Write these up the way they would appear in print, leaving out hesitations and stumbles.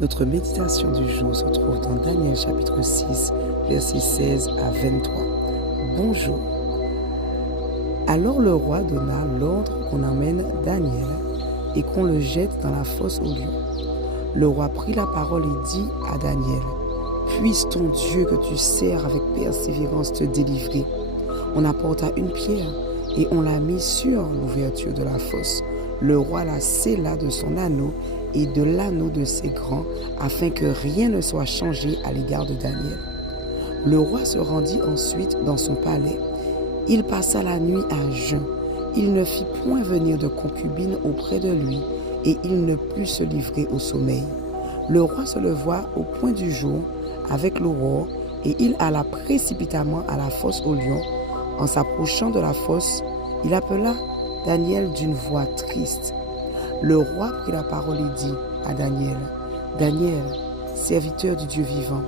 Notre méditation du jour se trouve dans Daniel chapitre 6, versets 16 à 23. Bonjour. Alors le roi donna l'ordre qu'on emmène Daniel et qu'on le jette dans la fosse aux lions. Le roi prit la parole et dit à Daniel, « Puisse ton Dieu que tu sers avec persévérance te délivrer. » On apporta une pierre et on la mit sur l'ouverture de la fosse. Le roi la scella de son anneau et de l'anneau de ses grands, afin que rien ne soit changé à l'égard de Daniel. Le roi se rendit ensuite dans son palais. Il passa la nuit à jeun. Il ne fit point venir de concubine auprès de lui, et il ne put se livrer au sommeil. Le roi se leva au point du jour avec l'aurore, et il alla précipitamment à la fosse aux lions. En s'approchant de la fosse, il appela Daniel d'une voix triste. Le roi prit la parole et dit à Daniel, « Daniel, serviteur du Dieu vivant,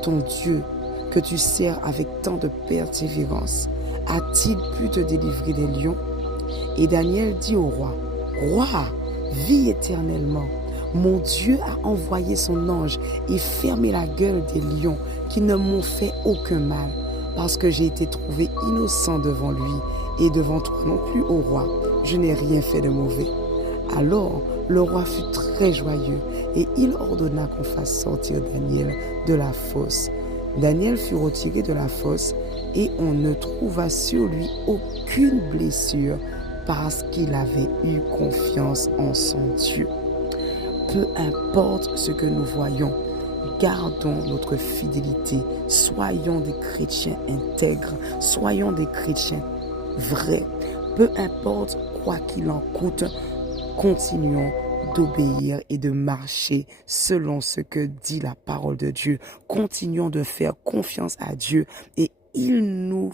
ton Dieu, que tu sers avec tant de persévérance, a-t-il pu te délivrer des lions ?» Et Daniel dit au roi, « Roi, vis éternellement. Mon Dieu a envoyé son ange et fermé la gueule des lions qui ne m'ont fait aucun mal, parce que j'ai été trouvé innocent devant lui et devant toi non plus, ô roi. Je n'ai rien fait de mauvais. » Alors le roi fut très joyeux et il ordonna qu'on fasse sortir Daniel de la fosse. Daniel fut retiré de la fosse et on ne trouva sur lui aucune blessure parce qu'il avait eu confiance en son Dieu. Peu importe ce que nous voyons, gardons notre fidélité. Soyons des chrétiens intègres, soyons des chrétiens vrais. Peu importe quoi qu'il en coûte, continuons d'obéir et de marcher selon ce que dit la parole de Dieu. Continuons de faire confiance à Dieu et il nous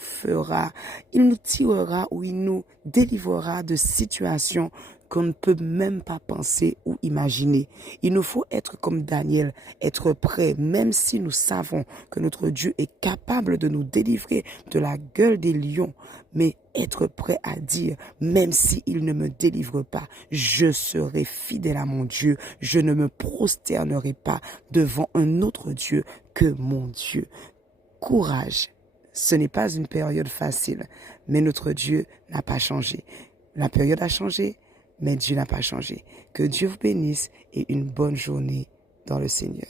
tirera ou il nous délivrera de situations qu'on ne peut même pas penser ou imaginer. Il nous faut être comme Daniel, être prêt, même si nous savons que notre Dieu est capable de nous délivrer de la gueule des lions, mais être prêt à dire, même s'il ne me délivre pas, je serai fidèle à mon Dieu, je ne me prosternerai pas devant un autre Dieu que mon Dieu. Courage, ce n'est pas une période facile, mais notre Dieu n'a pas changé. La période a changé, mais Dieu n'a pas changé. Que Dieu vous bénisse et une bonne journée dans le Seigneur.